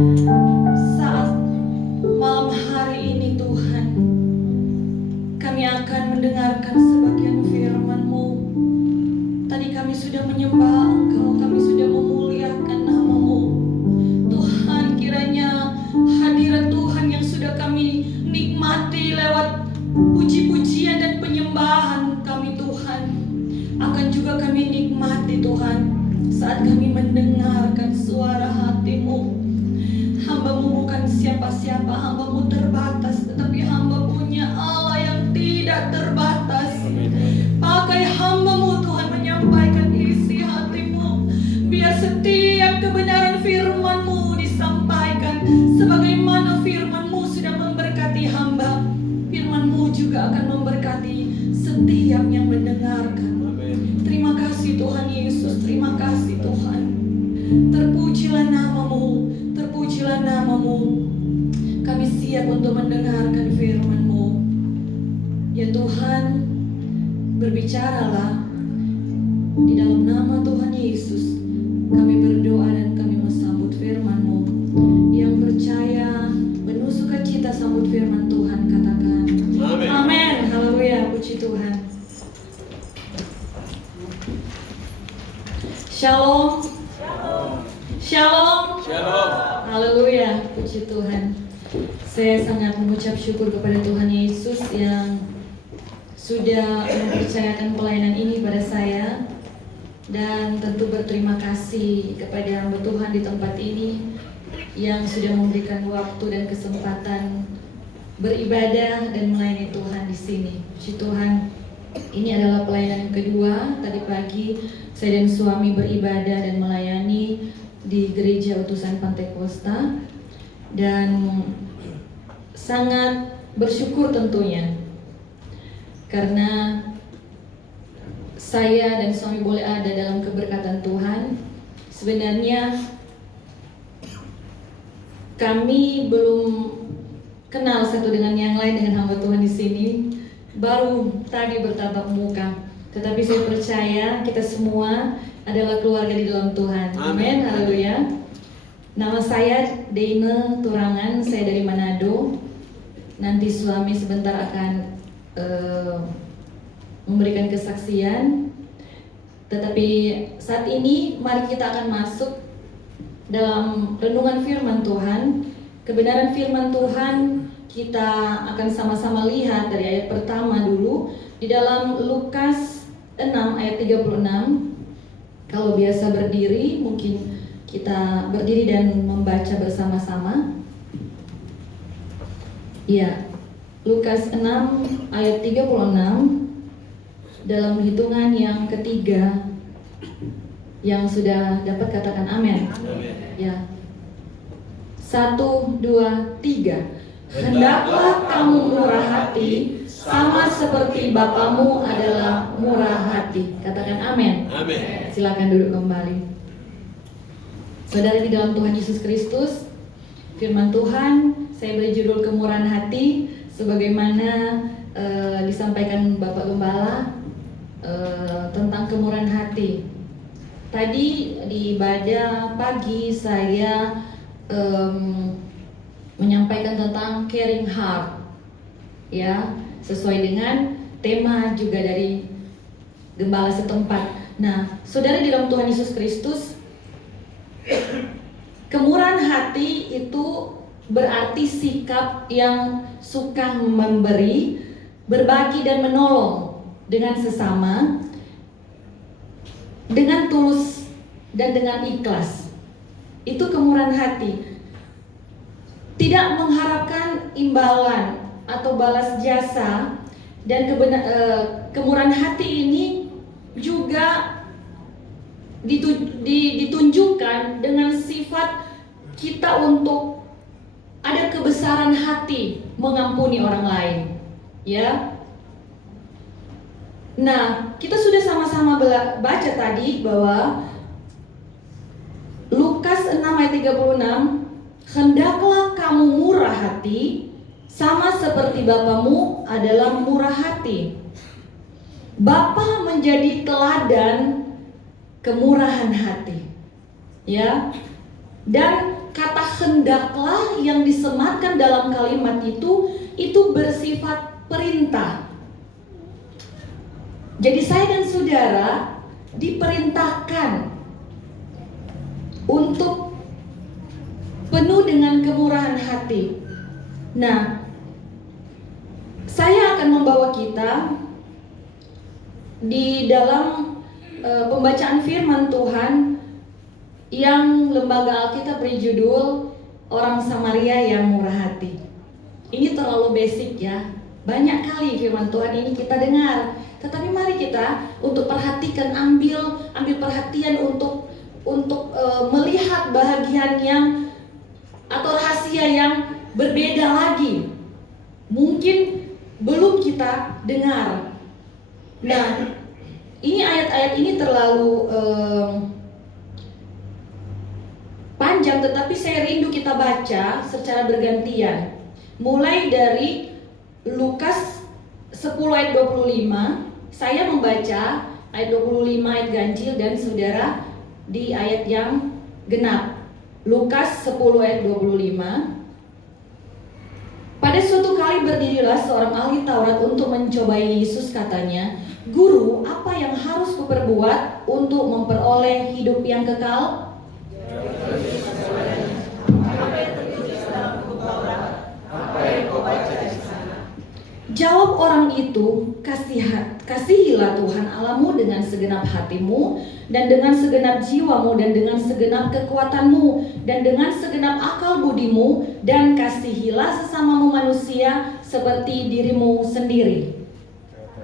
Saat malam hari ini Tuhan, kami akan mendengarkan sebagian firman-Mu. Tadi kami sudah menyembah Engkau, kami sudah memuliakan nama-Mu. Tuhan, kiranya hadirat Tuhan yang sudah kami nikmati lewat puji-pujian dan penyembahan kami Tuhan, akan juga kami nikmati Tuhan saat kami mendengarkan suara hati-Mu. Hamba-Mu bukan siapa-siapa, hamba-Mu terbatas, tetapi hamba punya Allah yang tidak terbatas. Pakai hamba-Mu Tuhan menyampaikan isi hati-Mu, biar setiap kebenaran firman-Mu disampaikan. Sebagaimana firman-Mu sudah memberkati hamba, firman-Mu juga akan memberkati setiap yang mendengarkan. Terima kasih Tuhan Yesus, terima kasih Tuhan. Terpujilah nama-Mu, terpujilah nama-Mu. Kami siap untuk mendengarkan firman-Mu. Ya Tuhan, berbicaralah. Di dalam nama Tuhan Yesus kami berdoa dan kami menyambut firman-Mu. Yang percaya penuh sukacita sambut firman Tuhan, katakan amin. Amin. Haleluya, puji Tuhan. Shalom. Shalom. Shalom. Haleluya, puji Tuhan. Saya sangat mengucap syukur kepada Tuhan Yesus yang sudah mempercayakan pelayanan ini pada saya, dan tentu berterima kasih kepada hamba Tuhan di tempat ini yang sudah memberikan waktu dan kesempatan beribadah dan melayani Tuhan di sini. Puji Tuhan. Ini adalah pelayanan kedua. Tadi pagi saya dan suami beribadah dan melayani di Gereja Utusan Pantekosta, dan sangat bersyukur tentunya karena saya dan suami boleh ada dalam keberkatan Tuhan. Sebenarnya kami belum kenal satu dengan yang lain dengan hamba Tuhan di sini, baru tadi bertatap muka. Tetapi saya percaya kita semua adalah keluarga di dalam Tuhan. Amin. Haleluya. Nama saya Deine Turangan, saya dari Manado. Nanti suami sebentar akan memberikan kesaksian. Tetapi saat ini mari kita akan masuk dalam renungan firman Tuhan. Kebenaran firman Tuhan kita akan sama-sama lihat dari ayat pertama dulu di dalam Lukas 6 ayat 36. Kalau biasa berdiri, mungkin kita berdiri dan membaca bersama-sama. Ya, Lukas 6 ayat 36 dalam hitungan yang ketiga. Yang sudah dapat katakan amin. Ya. 1, 2, 3. Hendaklah kamu murah hati, sama seperti Bapamu adalah murah hati. Katakan amin. Amin. Silakan duduk kembali. Saudara di dalam Tuhan Yesus Kristus, firman Tuhan saya beri judul kemurahan hati, sebagaimana disampaikan Bapak Gembala tentang kemurahan hati. Tadi di ibadah pagi saya menyampaikan tentang caring heart, ya, sesuai dengan tema juga dari gembala setempat. Nah, saudara di dalam Tuhan Yesus Kristus, kemurahan hati itu berarti sikap yang suka memberi, berbagi dan menolong dengan sesama, dengan tulus dan dengan ikhlas. Itu kemurahan hati. Tidak mengharapkan imbalan atau balas jasa, dan kemurahan hati ini juga ditunjukkan dengan sifat kita untuk ada kebesaran hati mengampuni orang lain, ya. Nah, kita sudah sama-sama baca tadi bahwa Lukas 6 ayat 36, hendaklah kamu murah hati, sama seperti Bapamu adalah murah hati. Bapa menjadi teladan kemurahan hati, ya. Dan kata hendaklah yang disematkan dalam kalimat itu bersifat perintah. Jadi saya dan saudara diperintahkan untuk penuh dengan kemurahan hati. Nah, saya akan membawa kita di dalam pembacaan firman Tuhan yang lembaga Alkitab beri judul Orang Samaria yang Murah Hati. Ini terlalu basic ya. Banyak kali firman Tuhan ini kita dengar. Tetapi mari kita untuk perhatikan, ambil perhatian untuk melihat bahagian yang atau rahasia yang berbeda lagi. Mungkin belum kita dengar. Nah, ini ayat-ayat ini terlalu panjang, tetapi saya rindu kita baca secara bergantian. Mulai dari Lukas 10 ayat 25, saya membaca ayat 25 ayat ganjil dan saudara di ayat yang genap. Lukas 10 ayat 25. Pada suatu kali berdirilah seorang ahli Taurat untuk mencobai Yesus, katanya, "Guru, apa yang harus kuperbuat untuk memperoleh hidup yang kekal?" Jawab orang itu, "Kasihilah Tuhan Allahmu dengan segenap hatimu, dan dengan segenap jiwamu, dan dengan segenap kekuatanmu, dan dengan segenap akal budimu, dan kasihilah sesamamu manusia seperti dirimu sendiri."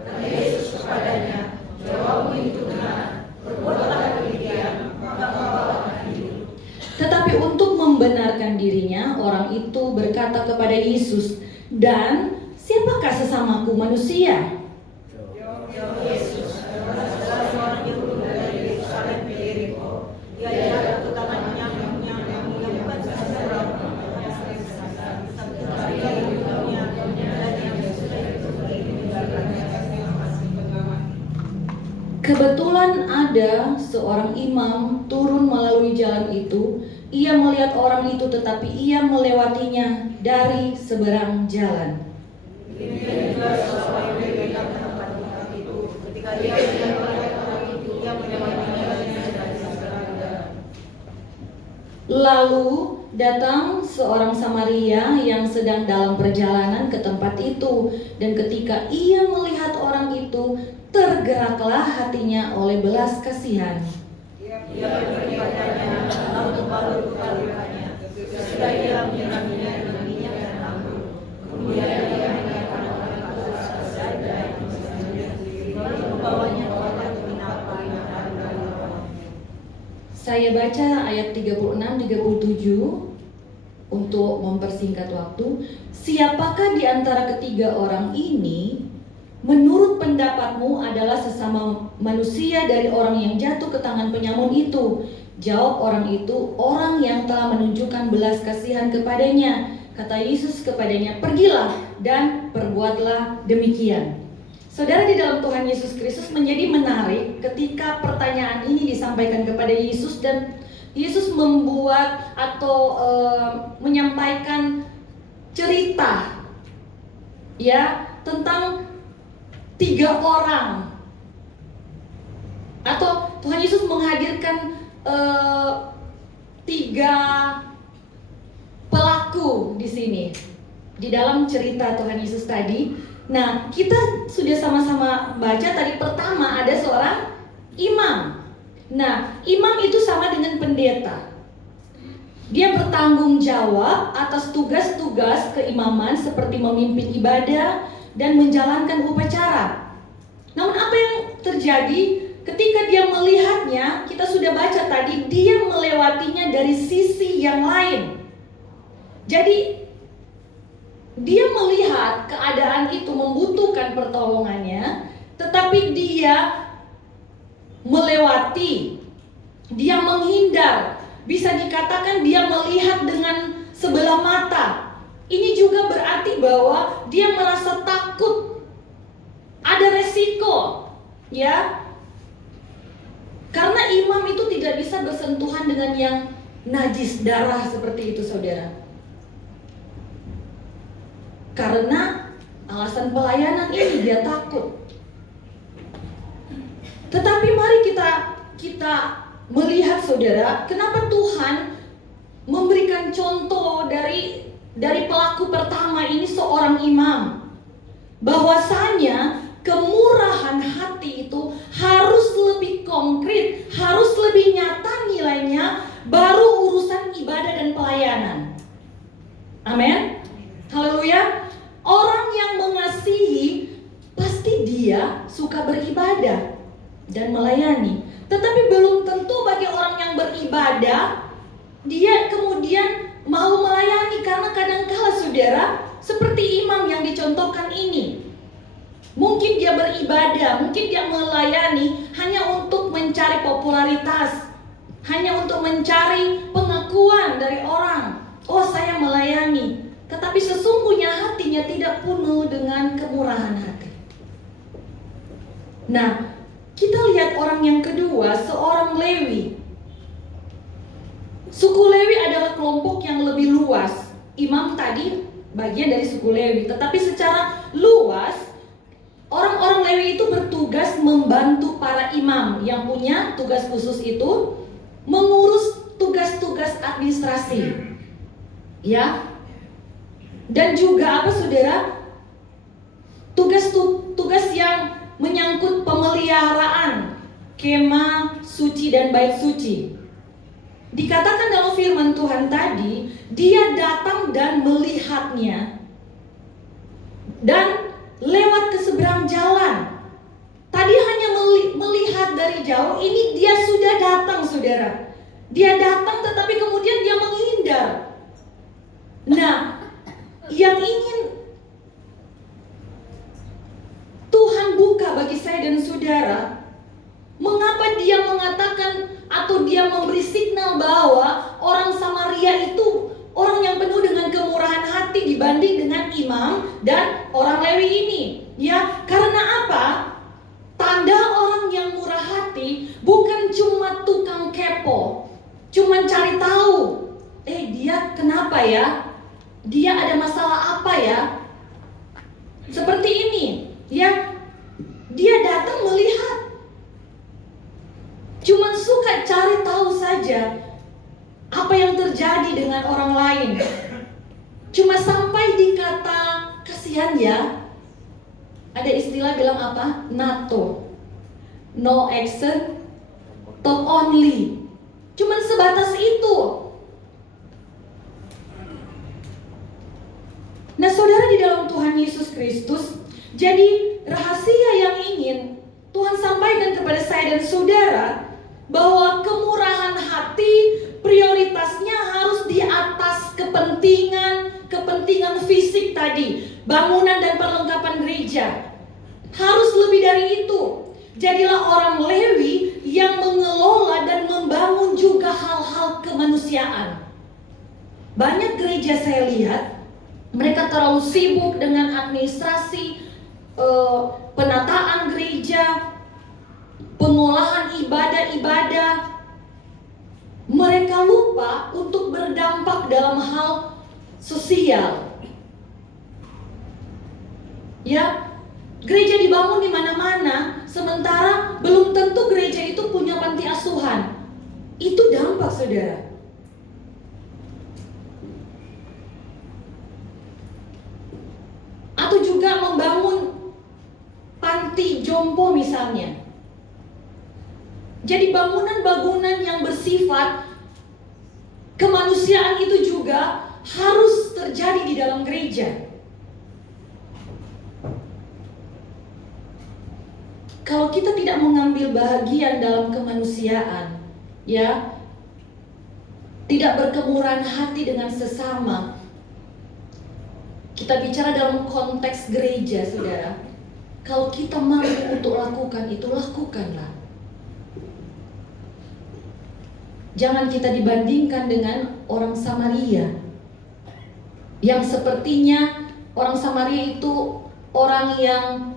Kata Yesus kepadanya, "Jawabmu itu benar, perbuatlah demikian, maka kau akan hidup." Tetapi untuk membenarkan dirinya, orang itu berkata kepada Yesus, "Dan siapakah sesamaku manusia?" Jawab Yesus, "Salah seorang Yahudi dari Yerusalem ke Yeriko, ia jaga tangannya yang menyiapkan seseorang tetapi yang hidupnya dan yang sudah diberi meninggalkannya masih pengamat." Kebetulan ada seorang imam turun melalui jalan itu. Ia melihat orang itu, tetapi ia melewatinya dari seberang jalan. Demikian juga seorang yang datang ke tempat itu, ketika dia melihat orang itu, ia melewatinya dari seberang jalan. Lalu datang seorang Samaria yang sedang dalam perjalanan ke tempat itu, dan ketika ia melihat orang itu, tergeraklah hatinya oleh belas kasihan. Ia pergi padanya, lalu balut luka-lukanya. Sesudah ia menyiraminya dengan minyak dan anggur, kemudian ia menaikkan orang itu ke saja yang sendiri, lalu membawanya ke tempat penginapan dan lalu. Saya baca ayat 36-37 untuk mempersingkat waktu. Siapakah di antara ketiga orang ini menurut pendapatmu adalah sesama manusia dari orang yang jatuh ke tangan penyamun itu? Jawab orang itu, orang yang telah menunjukkan belas kasihan kepadanya. Kata Yesus kepadanya, "Pergilah dan perbuatlah demikian." Saudara, di dalam Tuhan Yesus Kristus menjadi menarik ketika pertanyaan ini disampaikan kepada Yesus, dan Yesus membuat atau menyampaikan cerita ya tentang 3 orang, atau Tuhan Yesus menghadirkan 3 pelaku di sini di dalam cerita Tuhan Yesus tadi. Nah, kita sudah sama-sama baca tadi. Pertama ada seorang imam. Nah, imam itu sama dengan pendeta. Dia bertanggung jawab atas tugas-tugas keimaman seperti memimpin ibadah dan menjalankan upacara. Namun apa yang terjadi ketika dia melihatnya, kita sudah baca tadi, dia melewatinya dari sisi yang lain. Jadi dia melihat keadaan itu membutuhkan pertolongannya, tetapi dia melewati, dia menghindar. Bisa dikatakan dia melihat dengan sebelah mata. Ini juga berarti bahwa dia merasa takut, ada resiko, ya. Karena imam itu tidak bisa bersentuhan dengan yang najis darah seperti itu, saudara. Karena alasan pelayanan ini dia takut. Tetapi mari kita melihat saudara, kenapa Tuhan memberikan contoh dari pelaku pertama ini seorang imam. Bahwasanya kemurahan hati itu harus lebih konkret, harus lebih nyata nilainya, baru urusan ibadah dan pelayanan. Amin. Haleluya. Orang yang mengasihi pasti dia suka beribadah dan melayani. Tetapi belum tentu bagi orang yang beribadah dia kemudian mau melayani, karena kadangkala saudara seperti imam yang dicontohkan ini. Mungkin dia beribadah, mungkin dia melayani hanya untuk mencari popularitas, hanya untuk mencari pengakuan dari orang. Oh, saya melayani. Tetapi sesungguhnya hatinya tidak penuh dengan kemurahan hati. Nah, kita lihat orang yang kedua, seorang Lewi. Suku Lewi adalah kelompok yang lebih luas. Imam tadi bagian dari suku Lewi, tetapi secara luas orang-orang Lewi itu bertugas membantu para imam yang punya tugas khusus itu mengurus tugas-tugas administrasi. Ya. Dan juga apa saudara? Tugas yang menyangkut pemeliharaan kemah suci dan bait suci. Dikatakan dalam firman Tuhan tadi, dia datang dan melihatnya dan lewat ke seberang jalan. Tadi hanya melihat dari jauh, ini dia sudah datang saudara. Dia datang tetapi kemudian dia menghindar. Nah, yang ingin Tuhan buka bagi saya dan saudara, mengapa dia mengatakan atau dia memberi signal bahwa orang Samaria itu orang yang penuh dengan kemurahan hati dibanding dengan imam dan orang Lewi ini. Ya, karena apa? Tanda orang yang murah hati bukan cuma tukang kepo, cuma cari tahu. Dia kenapa ya? Dia ada masalah apa ya? Seperti ini, ya. Dia datang melihat. Cuma suka cari tahu saja apa yang terjadi dengan orang lain. Cuma sampai di kata kasihan ya. Ada istilah bilang apa? NATO. No action, talk only. Cuma sebatas itu. Nah saudara, di dalam Tuhan Yesus Kristus, jadi rahasia yang ingin Tuhan sampaikan kepada saya dan saudara, bahwa kemurahan hati prioritasnya harus di atas kepentingan fisik tadi, bangunan dan perlengkapan gereja. Harus lebih dari itu. Jadilah orang Lewi yang mengelola dan membangun juga hal-hal kemanusiaan. Banyak gereja saya lihat mereka terlalu sibuk dengan administrasi, penataan gereja, pengolahan ibadah-ibadah. Mereka lupa untuk berdampak dalam hal sosial. Ya, gereja dibangun di mana-mana, sementara belum tentu gereja itu punya panti asuhan. Itu dampak, saudara. Atau juga membangun panti jompo misalnya. Jadi bangunan-bangunan yang bersifat kemanusiaan itu juga harus terjadi di dalam gereja. Kalau kita tidak mengambil bahagian dalam kemanusiaan, ya, tidak berkemurahan hati dengan sesama. Kita bicara dalam konteks gereja, saudara. Kalau kita mampu untuk lakukan itu, lakukanlah. Jangan kita dibandingkan dengan orang Samaria, yang sepertinya orang Samaria itu orang yang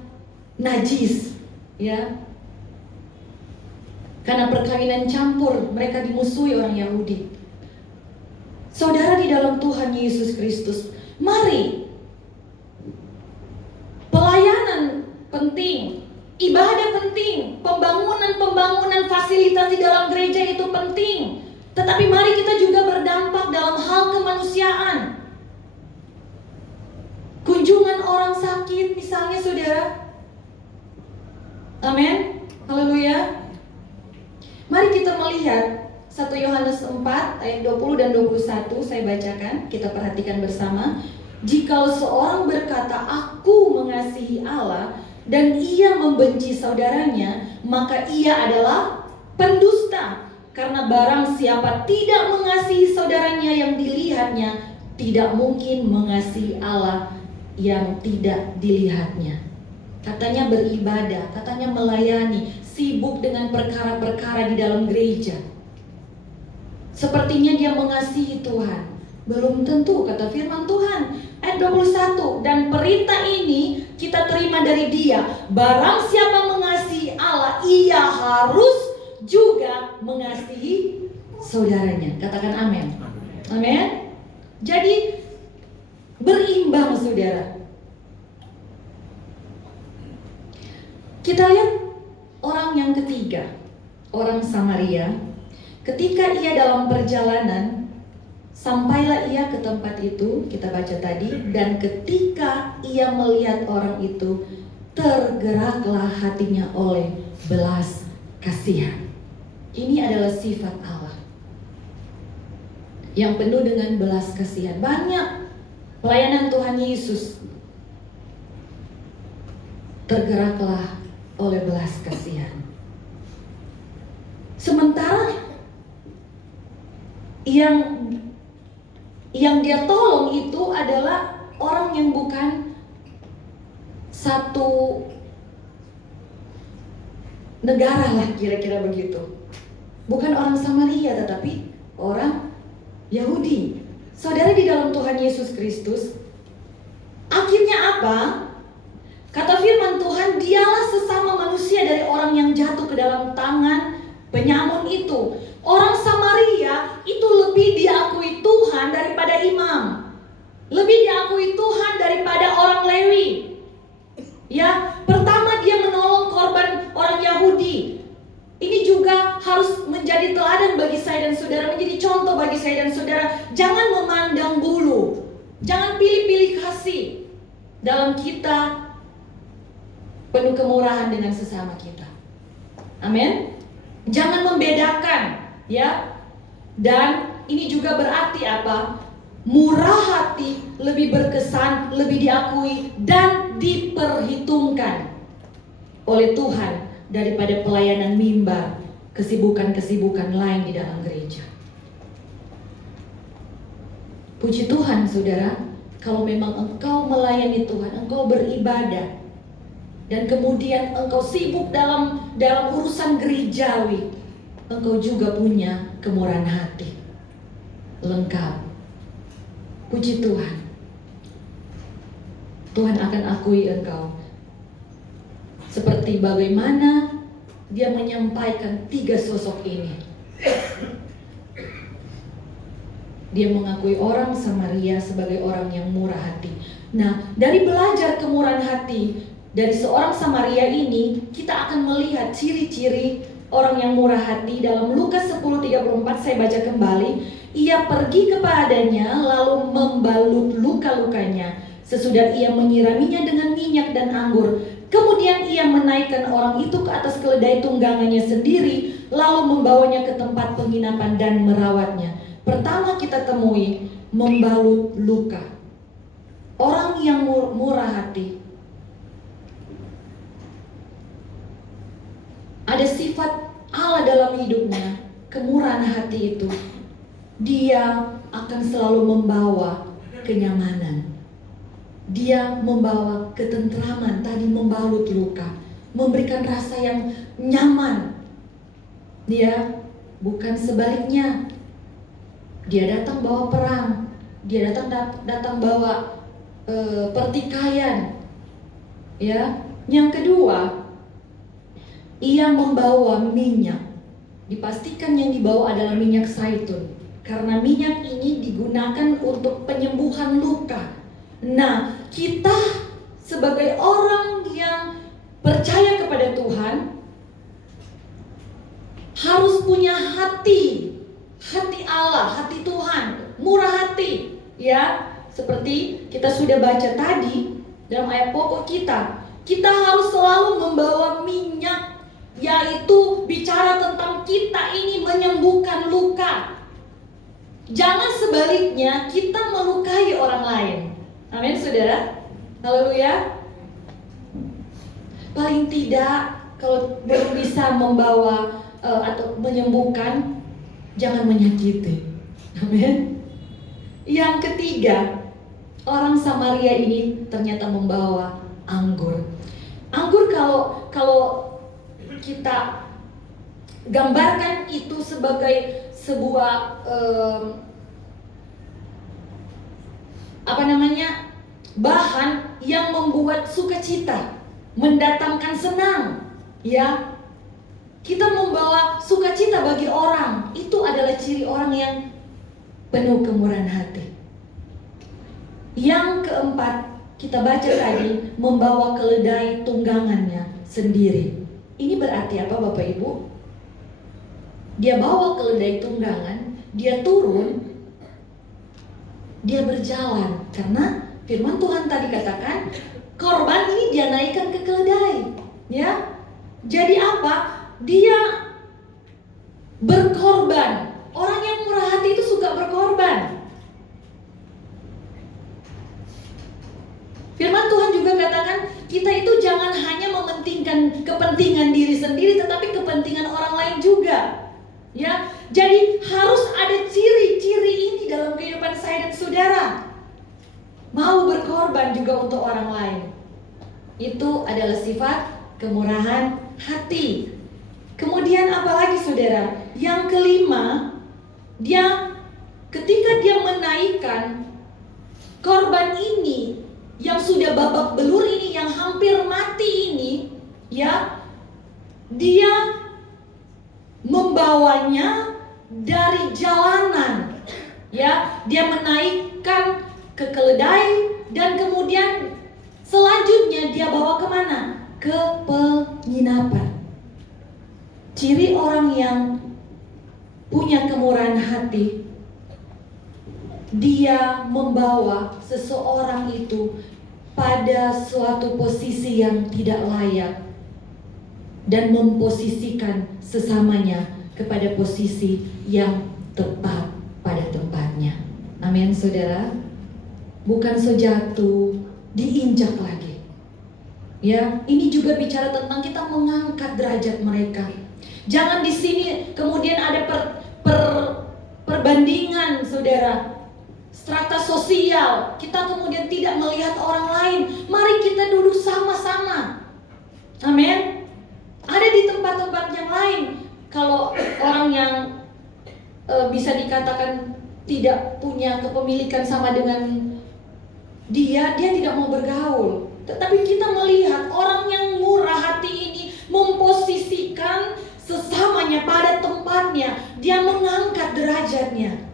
najis, ya. Karena perkawinan campur, mereka dimusuhi orang Yahudi. Saudara, di dalam Tuhan Yesus Kristus, mari penting, ibadah penting, pembangunan fasilitas di dalam gereja itu penting. Tetapi mari kita juga berdampak dalam hal kemanusiaan. Kunjungan orang sakit misalnya, saudara. Amin. Haleluya. Mari kita melihat 1 Yohanes 4 ayat 20 dan 21, saya bacakan, kita perhatikan bersama. Jikalau seorang berkata, aku mengasihi Allah, dan ia membenci saudaranya, maka ia adalah pendusta. Karena barang siapa tidak mengasihi saudaranya yang dilihatnya, tidak mungkin mengasihi Allah yang tidak dilihatnya. Katanya beribadah, katanya melayani, sibuk dengan perkara-perkara di dalam gereja. Sepertinya dia mengasihi Tuhan. Belum tentu, kata firman Tuhan. Ayat 21, dan perintah ini kita terima dari dia. Barang siapa mengasihi Allah, ia harus juga mengasihi saudaranya. Katakan amin. Amin. Jadi berimbang, saudara. Kita lihat orang yang ketiga, orang Samaria. Ketika ia dalam perjalanan, sampailah ia ke tempat itu, kita baca tadi. Dan ketika ia melihat orang itu, tergeraklah hatinya oleh belas kasihan. Ini adalah sifat Allah yang penuh dengan belas kasihan. Banyak pelayanan Tuhan Yesus tergeraklah oleh belas kasihan. Sementara yang dia tolong itu adalah orang yang bukan satu negara lah, kira-kira begitu. Bukan orang Samaria, tetapi orang Yahudi. Saudara, di dalam Tuhan Yesus Kristus, akhirnya apa? Kata firman Tuhan, dialah sesama manusia dari orang yang jatuh ke dalam tangan penyamun itu. Orang Samaria itu lebih diakui Tuhan daripada imam, lebih diakui Tuhan daripada orang Lewi. Ya, pertama dia menolong korban orang Yahudi. Ini juga harus menjadi teladan bagi saya dan saudara, menjadi contoh bagi saya dan saudara. Jangan memandang bulu, jangan pilih-pilih kasih. Dalam kita penuh kemurahan dengan sesama kita. Amin. Jangan membedakan, ya. Dan ini juga berarti apa? Murah hati lebih berkesan, lebih diakui dan diperhitungkan oleh Tuhan daripada pelayanan mimbar, kesibukan-kesibukan lain di dalam gereja. Puji Tuhan, saudara, kalau memang engkau melayani Tuhan, engkau beribadah, dan kemudian engkau sibuk dalam urusan gerejawi, engkau juga punya kemurahan hati lengkap. Puji Tuhan, Tuhan akan akui engkau. Seperti bagaimana dia menyampaikan 3 sosok ini. Dia mengakui orang Samaria sebagai orang yang murah hati. Nah, dari belajar kemurahan hati dari seorang Samaria ini, kita akan melihat ciri-ciri orang yang murah hati. Dalam Lukas 10:34 saya baca kembali. Ia pergi kepadanya lalu membalut luka-lukanya. Sesudah ia menyiraminya dengan minyak dan anggur, kemudian ia menaikkan orang itu ke atas keledai tunggangannya sendiri, lalu membawanya ke tempat penginapan dan merawatnya. Pertama kita temui membalut luka. Orang yang murah hati, ada sifat Allah dalam hidupnya, kemurahan hati itu. Dia akan selalu membawa kenyamanan. Dia membawa ketentraman, tadi membalut luka, memberikan rasa yang nyaman. Dia bukan sebaliknya. Dia datang bawa perang, dia datang bawa pertikaian. Ya, yang kedua, ia membawa minyak. Dipastikan yang dibawa adalah minyak zaitun, karena minyak ini digunakan untuk penyembuhan luka. Nah, kita sebagai orang yang percaya kepada Tuhan harus punya hati Allah, hati Tuhan, murah hati, ya. Seperti kita sudah baca tadi dalam ayat pokok kita harus selalu membawa minyak, yaitu bicara tentang kita ini menyembuhkan luka. Jangan sebaliknya kita melukai orang lain. Amin, saudara. Haleluya. Paling tidak kalau belum bisa membawa atau menyembuhkan, jangan menyakiti. Amin. Yang ketiga, orang Samaria ini ternyata membawa anggur. Anggur kalau kita gambarkan itu sebagai sebuah bahan yang membuat sukacita, mendatangkan senang, ya. Kita membawa sukacita bagi orang, itu adalah ciri orang yang penuh kemurahan hati. Yang keempat, kita baca tadi, membawa keledai tunggangannya sendiri. Ini berarti apa, Bapak Ibu? Dia bawa keledai tunggangan, dia turun, dia berjalan. Karena firman Tuhan tadi katakan, korban ini dia naikkan ke keledai, ya. Jadi apa? Dia berkorban. Orang yang murah hati itu suka berkorban. Firman Tuhan juga katakan, kita itu jangan hanya mementingkan kepentingan diri sendiri, tetapi kepentingan orang lain juga. Ya, jadi harus ada ciri-ciri ini dalam kehidupan saya dan saudara. Mau berkorban juga untuk orang lain. Itu adalah sifat kemurahan hati. Kemudian apalagi saudara? Yang kelima, ketika dia menaikkan korban ini yang sudah babak belur ini, yang hampir mati ini, ya, dia membawanya dari jalanan, ya. Dia menaikkan ke keledai dan kemudian selanjutnya dia bawa kemana? Ke penginapan. Ciri orang yang punya kemurahan hati, dia membawa seseorang itu pada suatu posisi yang tidak layak dan memposisikan sesamanya kepada posisi yang tepat pada tempatnya. Amin, saudara. Bukan sejatuh, diinjak lagi. Ya, ini juga bicara tentang kita mengangkat derajat mereka. Jangan di sini kemudian ada perbandingan, saudara. Strata sosial, kita kemudian tidak melihat orang lain. Mari kita duduk sama-sama. Amin. Ada di tempat-tempat yang lain. Kalau orang yang bisa dikatakan tidak punya kepemilikan sama dengan dia tidak mau bergaul. Tetapi kita melihat orang yang murah hati ini memposisikan sesamanya pada tempatnya. Dia mengangkat derajatnya.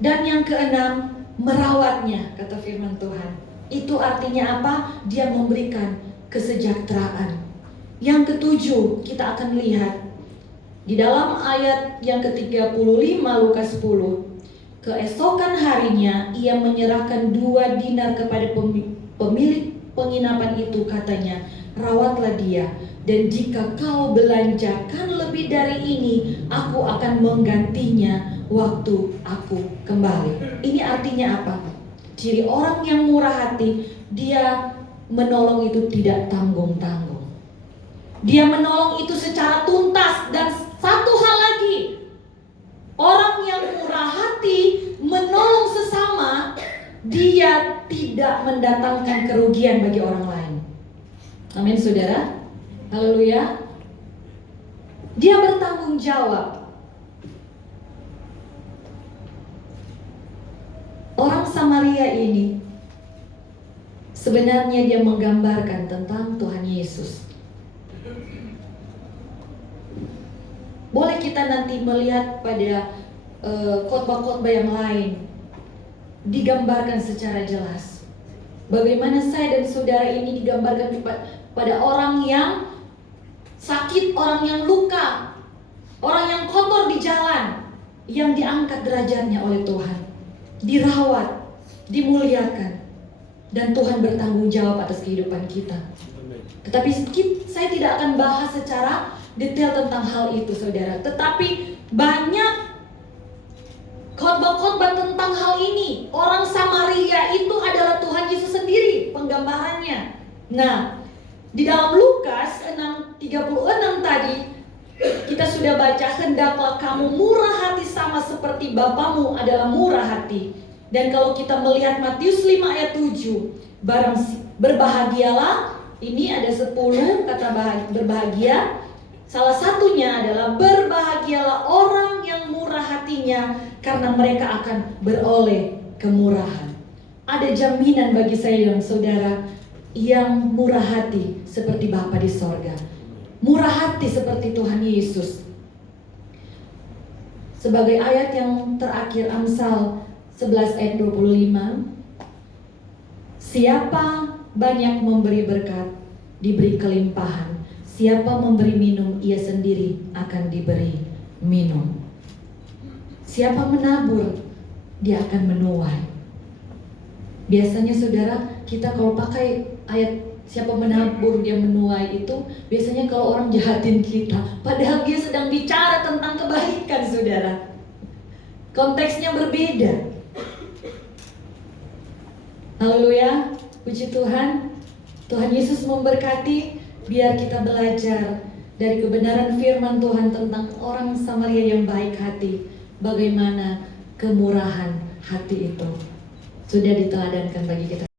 Dan yang keenam, merawatnya, kata firman Tuhan. Itu artinya apa? Dia memberikan kesejahteraan. Yang ketujuh, kita akan lihat di dalam ayat yang ke-35 Lukas 10. Keesokan harinya ia menyerahkan 2 dinar kepada pemilik penginapan itu, katanya, rawatlah dia, dan jika kau belanjakan lebih dari ini, aku akan menggantinya waktu aku kembali. Ini artinya apa? Ciri orang yang murah hati, dia menolong itu tidak tanggung-tanggung. Dia menolong itu secara tuntas. Dan satu hal lagi, orang yang murah hati menolong sesama, dia tidak mendatangkan kerugian bagi orang lain. Amin, saudara. Haleluya. Dia bertanggung jawab. Orang Samaria ini sebenarnya dia menggambarkan tentang Tuhan Yesus. Boleh kita nanti melihat pada khotbah-khotbah yang lain, digambarkan secara jelas. Bagaimana saya dan saudara ini digambarkan kepada orang yang sakit, orang yang luka, orang yang kotor di jalan, yang diangkat derajatnya oleh Tuhan, dirawat, dimuliakan, dan Tuhan bertanggung jawab atas kehidupan kita. Tetapi saya tidak akan bahas secara detail tentang hal itu, saudara. Tetapi banyak khotbah-khotbah tentang hal ini. Orang Samaria itu adalah Tuhan Yesus sendiri penggambarannya. Nah, di dalam Lukas 6:36 tadi kita sudah baca, hendaklah kamu murah hati sama seperti Bapamu adalah murah hati. Dan kalau kita melihat Matius 5 ayat 7, berbahagialah, ini ada 10 kata berbahagia. Salah satunya adalah berbahagialah orang yang murah hatinya, karena mereka akan beroleh kemurahan. Ada jaminan bagi saya dan saudara yang murah hati seperti Bapa di sorga. Murah hati seperti Tuhan Yesus. Sebagai ayat yang terakhir, Amsal 11 ayat 25. Siapa banyak memberi berkat, diberi kelimpahan. Siapa memberi minum, ia sendiri akan diberi minum. Siapa menabur, dia akan menuai. Biasanya saudara, kita kalau pakai ayat siapa menabur dia menuai itu, biasanya kalau orang jahatin kita, padahal dia sedang bicara tentang kebaikan, saudara. Konteksnya berbeda. Haleluya, puji Tuhan. Tuhan Yesus memberkati. Biar kita belajar dari kebenaran firman Tuhan tentang orang Samaria yang baik hati. Bagaimana kemurahan hati itu sudah diteladankan bagi kita.